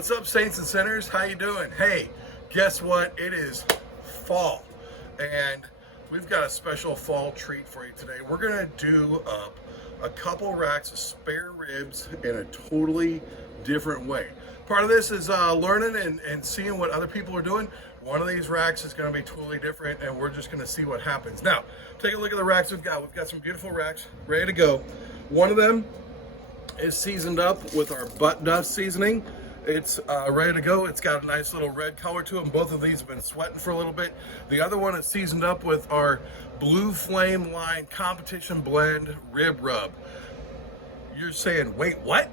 What's up, Saints and Sinners? How you doing? Hey, guess what? It is fall, and we've got a special fall treat for you today. We're gonna do up a couple racks of spare ribs in a totally different way. Part of this is learning and seeing what other people are doing. One of these racks is going to be totally different, and we're just going to see what happens. Now, take a look at the racks we've got. We've got some beautiful racks ready to go. One of them is seasoned up with our butt dust seasoning. It's ready to go. It's got a nice little red color to them. Both of these have been sweating for a little bit. The other one is seasoned up with our Blue Flame Line Competition Blend Rib Rub. You're saying, wait, what?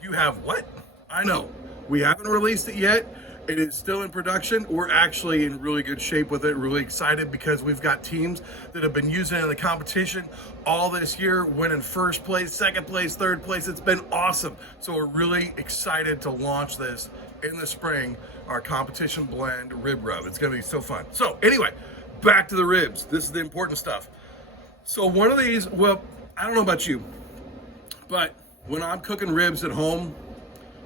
You have what? I know. We haven't released it yet. It is still in production. We're actually in really good shape with it. Really excited because we've got teams that have been using it in the competition all this year, winning first place, second place, third place. It's been awesome. So we're really excited to launch this in the spring, our competition blend rib rub. It's gonna be so fun. So anyway, back to the ribs. This is the important stuff. So one of these, well, I don't know about you, but when I'm cooking ribs at home,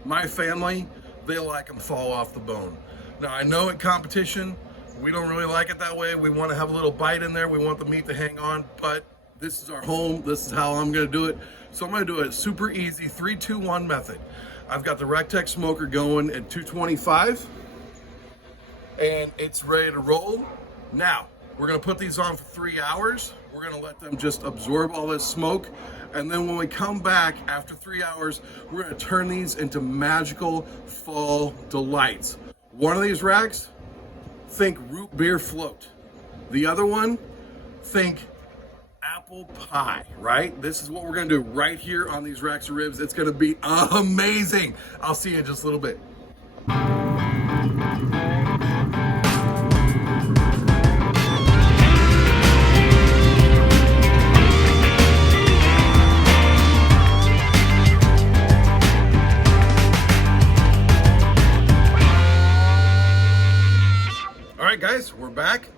my family, they like them fall off the bone. Now, I know at competition, we don't really like it that way. We want to have a little bite in there. We want the meat to hang on, but this is our home. This is how I'm going to do it. So I'm going to do it super easy, 3-2-1 method. I've got the Recteq smoker going at 225, and it's ready to roll. Now, we're going to put these on for 3 hours. We're going to let them just absorb all this smoke. And then when we come back after 3 hours, we're going to turn these into magical fall delights. One of these racks, think root beer float. The other one, think apple pie, right? This is what we're going to do right here on these racks of ribs. It's going to be amazing. I'll see you in just a little bit. Guys, we're back.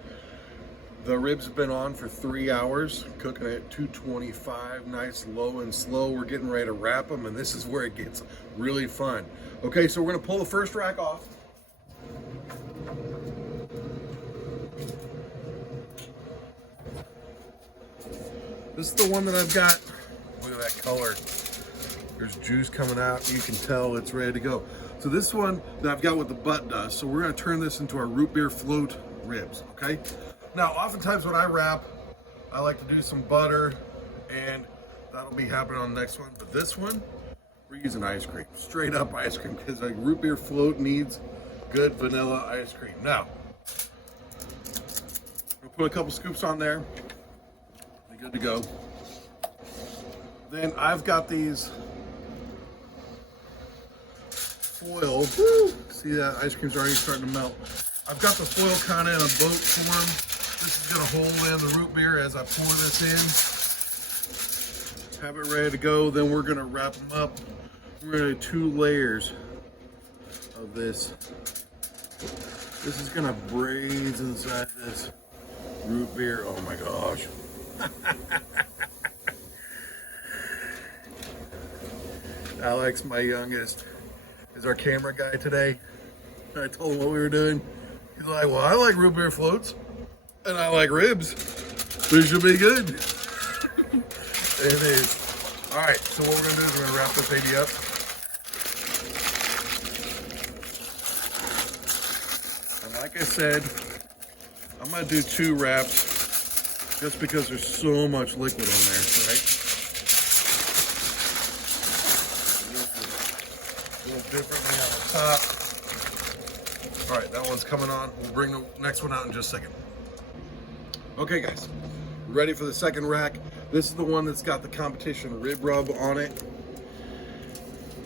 The ribs have been on for 3 hours, cooking at 225, nice low and slow. We're getting ready to wrap them, and this is where it gets really fun. Okay, so we're gonna pull the first rack off. This is the one that I've got. Look at that color. There's juice coming out. You can tell it's ready to go. So this one that I've got with the butt dust, so we're gonna turn this into our root beer float ribs, okay? Now, oftentimes when I wrap, I like to do some butter, and that'll be happening on the next one. But this one, we're using ice cream, straight up ice cream, because like root beer float needs good vanilla ice cream. Now, we'll put a couple scoops on there. Be good to go. Then I've got these foil. Woo! See that ice cream's already starting to melt. I've got the foil kind of in a boat form. This is gonna hold in the root beer as I pour this in. Have it ready to go. Then we're gonna wrap them up. We're gonna do 2 layers of this. This is gonna braise inside this root beer. Oh my gosh. Alex, my youngest, is our camera guy today. I told him what we were doing. He's like, well, I like root beer floats and I like ribs. This should be good. It is. All right, so what we're gonna do is we're gonna wrap this baby up. And like I said, I'm gonna do 2 wraps just because there's so much liquid on there, right? A little differently on the top. All right, that one's coming on. We'll bring the next one out in just a second. Okay, guys, ready for the second rack. This is the one that's got the competition rib rub on it.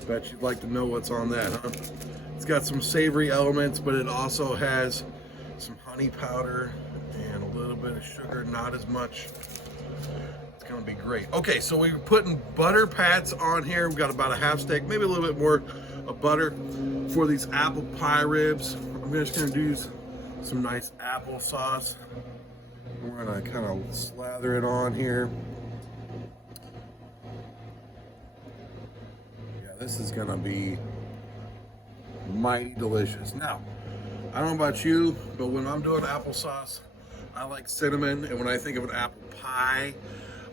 Bet you'd like to know what's on that, huh? It's got some savory elements, but it also has some honey powder and a little bit of sugar, not as much. It's gonna be great. Okay, so we're putting butter pats on here. We've got about a half stick, maybe a little bit more of butter for these apple pie ribs. I'm just gonna do some nice apple sauce. We're gonna kind of slather it on here. Yeah, this is gonna be mighty delicious. Now, I don't know about you, but when I'm doing applesauce, I like cinnamon, and when I think of an apple pie,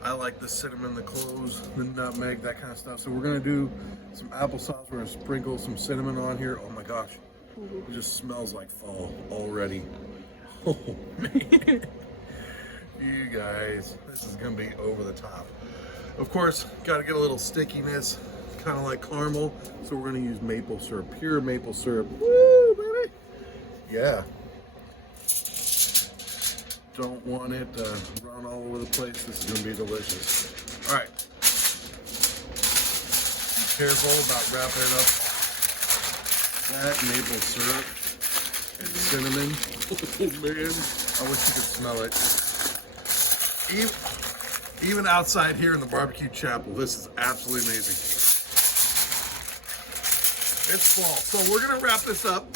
I like the cinnamon, the cloves, the nutmeg, that kind of stuff. So we're gonna do some applesauce. We're gonna sprinkle some cinnamon on here. Oh my gosh, it just smells like fall already. Oh man, you guys, this is gonna be over the top. Of course, gotta get a little stickiness, kind of like caramel. So we're gonna use maple syrup, pure maple syrup. Woo, baby! Yeah. Don't want it to run all over the place. This is gonna be delicious. All right. Be careful about wrapping it up. That maple syrup and cinnamon. Oh man, I wish you could smell it. Even outside here in the barbecue chapel, this is absolutely amazing. It's fall, so we're gonna wrap this up.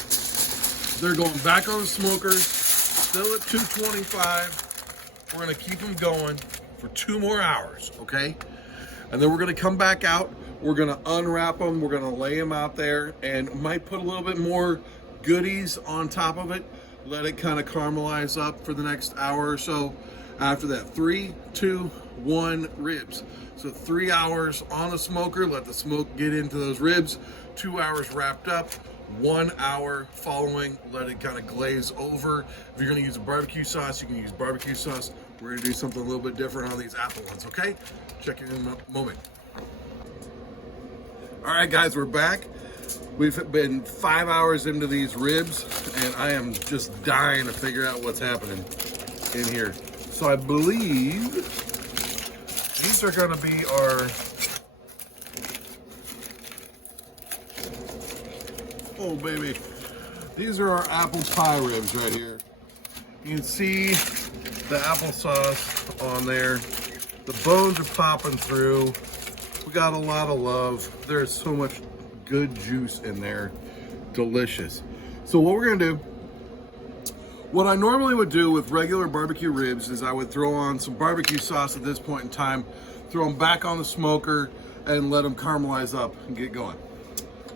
They're going back on the smokers, still at 225. We're gonna keep them going for 2 more hours, okay? And then we're gonna come back out. We're gonna unwrap them. We're gonna lay them out there and might put a little bit more goodies on top of it. Let it kind of caramelize up for the next hour or so. After that, 3, 2, 1, ribs. So 3 hours on the smoker, let the smoke get into those ribs. 2 hours wrapped up. 1 hour following, let it kind of glaze over. If you're gonna use a barbecue sauce, you can use barbecue sauce. We're gonna do something a little bit different on these apple ones, okay? Check in a moment. All right, guys, we're back. We've been 5 hours into these ribs, and I am just dying to figure out what's happening in here. So I believe these are gonna be our, oh baby, these are our apple pie ribs right here. You can see the applesauce on there. The bones are popping through. We got a lot of love. There's so much good juice in there. Delicious. So what we're gonna do, what I normally would do with regular barbecue ribs is I would throw on some barbecue sauce at this point in time, throw them back on the smoker, and let them caramelize up and get going.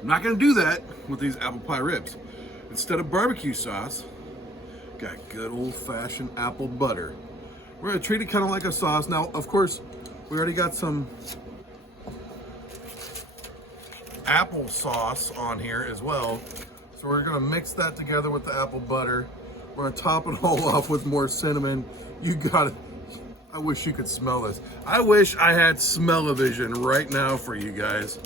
I'm not gonna do that with these apple pie ribs. Instead of barbecue sauce, got good old-fashioned apple butter. We're gonna treat it kind of like a sauce. Now, of course, we already got some apple sauce on here as well. So we're gonna mix that together with the apple butter. We're gonna top it all off with more cinnamon. You got it. I wish you could smell this. I wish I had smell-o-vision right now for you guys,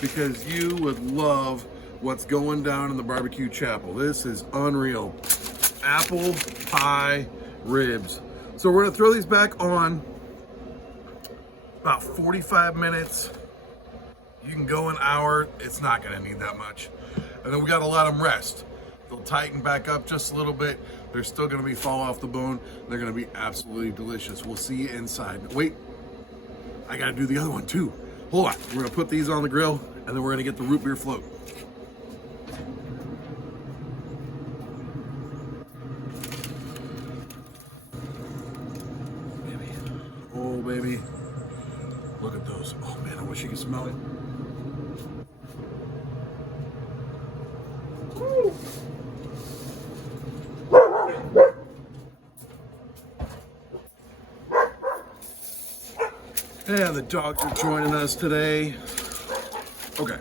because you would love what's going down in the barbecue chapel. This is unreal. Apple pie ribs. So we're gonna throw these back on about 45 minutes. You can go an hour. It's not gonna need that much. And then we gotta let them rest. They'll tighten back up just a little bit. They're still gonna be fall off the bone. They're gonna be absolutely delicious. We'll see you inside. Wait, I gotta do the other one too. Hold on, we're gonna put these on the grill and then we're gonna get the root beer float. Oh baby, look at those. Oh man, I wish you could smell it. Woo. And the dogs are joining us today. Okay.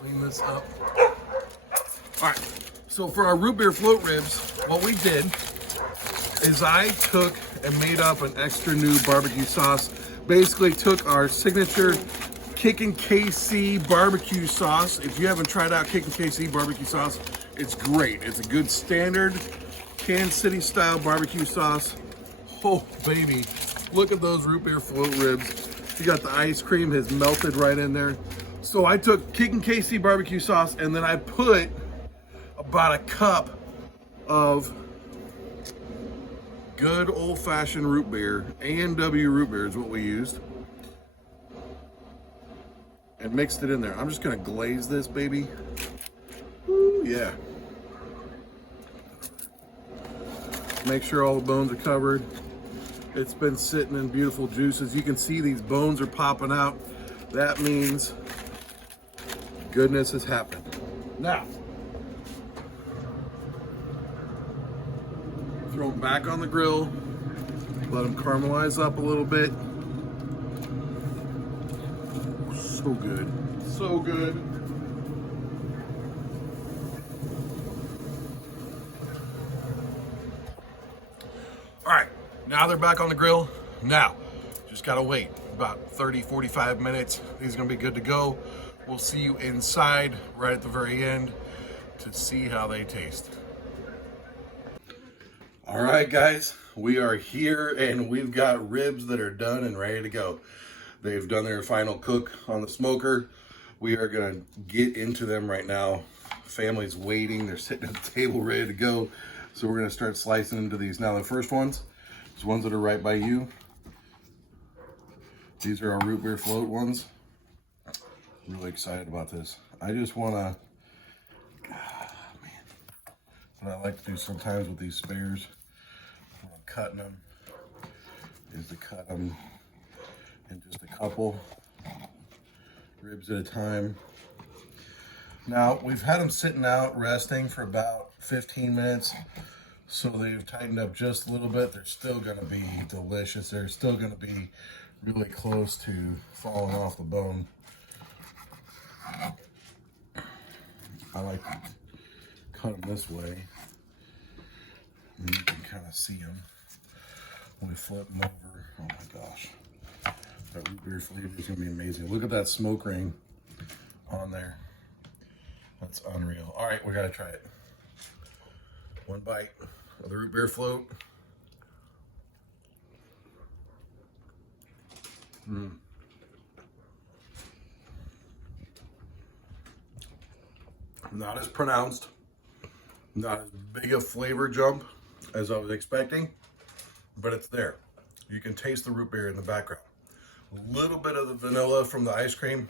Clean this up. All right, so for our root beer float ribs, what we did is I took and made up an extra new barbecue sauce. Basically took our signature Kickin' KC barbecue sauce. If you haven't tried out Kickin' KC barbecue sauce, it's great. It's a good standard Kansas City style barbecue sauce. Oh baby, look at those root beer float ribs. You got the ice cream has melted right in there. So I took Kickin' KC barbecue sauce and then I put about a cup of good old-fashioned root beer. A&W root beer is what we used. And mixed it in there. I'm just gonna glaze this baby. Woo, yeah. Make sure all the bones are covered. It's been sitting in beautiful juices. You can see these bones are popping out. That means goodness has happened. Now, throw them back on the grill. Let them caramelize up a little bit. So good. So good. All right, now they're back on the grill. Now, just gotta wait about 30, 45 minutes. These are gonna be good to go. We'll see you inside right at the very end to see how they taste. All right, guys, we are here and we've got ribs that are done and ready to go. They've done their final cook on the smoker. We are gonna get into them right now. Family's waiting, they're sitting at the table ready to go. So we're gonna start slicing into these. Now the first ones, the ones that are right by you. These are our root beer float ones. Really excited about this. I just wanna, man. What I like to do sometimes with these spares, when I'm cutting them, is to cut them in just a couple ribs at a time. Now, we've had them sitting out resting for about 15 minutes, so they've tightened up just a little bit. They're still gonna be delicious. They're still gonna be really close to falling off the bone. I like to cut them this way, and you can kind of see them when we flip them over. Oh my gosh, that root beer flavor is gonna be amazing. Look at that smoke ring on there. That's unreal. All right, we gotta try it. One bite of the root beer float. Not as pronounced, not as big a flavor jump as I was expecting, but it's there. You can taste the root beer in the background. A little bit of the vanilla from the ice cream,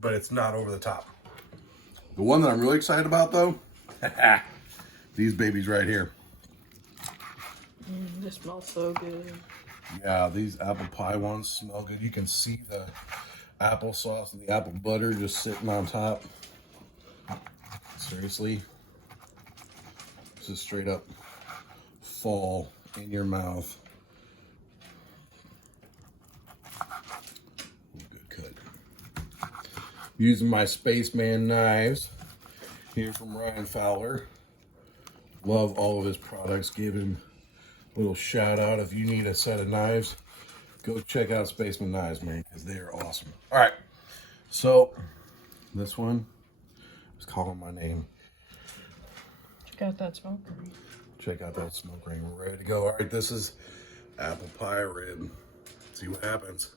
but it's not over the top. The one that I'm really excited about though, these babies right here. They smell so good. Yeah, these apple pie ones smell good. You can see the applesauce and the apple butter just sitting on top. Seriously, this is straight up fall in your mouth. Good cut. Using my Spaceman knives here from Ryan Fowler. Love all of his products. Give him a little shout out. If you need a set of knives, go check out Spaceman Knives, man, because they are awesome. All right, so this one is calling my name. Check out that smoke ring. Check out that smoke ring. We're ready to go. All right, this is apple pie rib. See what happens.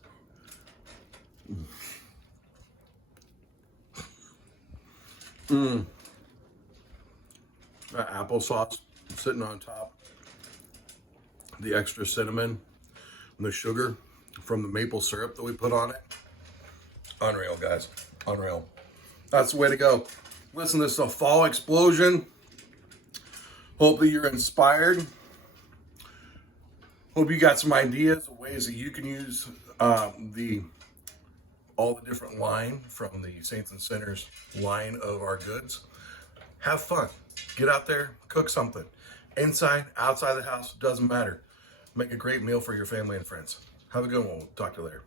That applesauce sitting on top. The extra cinnamon and the sugar from the maple syrup that we put on it. Unreal, guys. Unreal. That's the way to go. Listen, this is a fall explosion. Hope that you're inspired. Hope you got some ideas of ways that you can use all the different line from the Saints and Sinners line of our goods. Have fun. Get out there, cook something. Inside, outside the house, doesn't matter. Make a great meal for your family and friends. Have a good one. We'll talk to you later.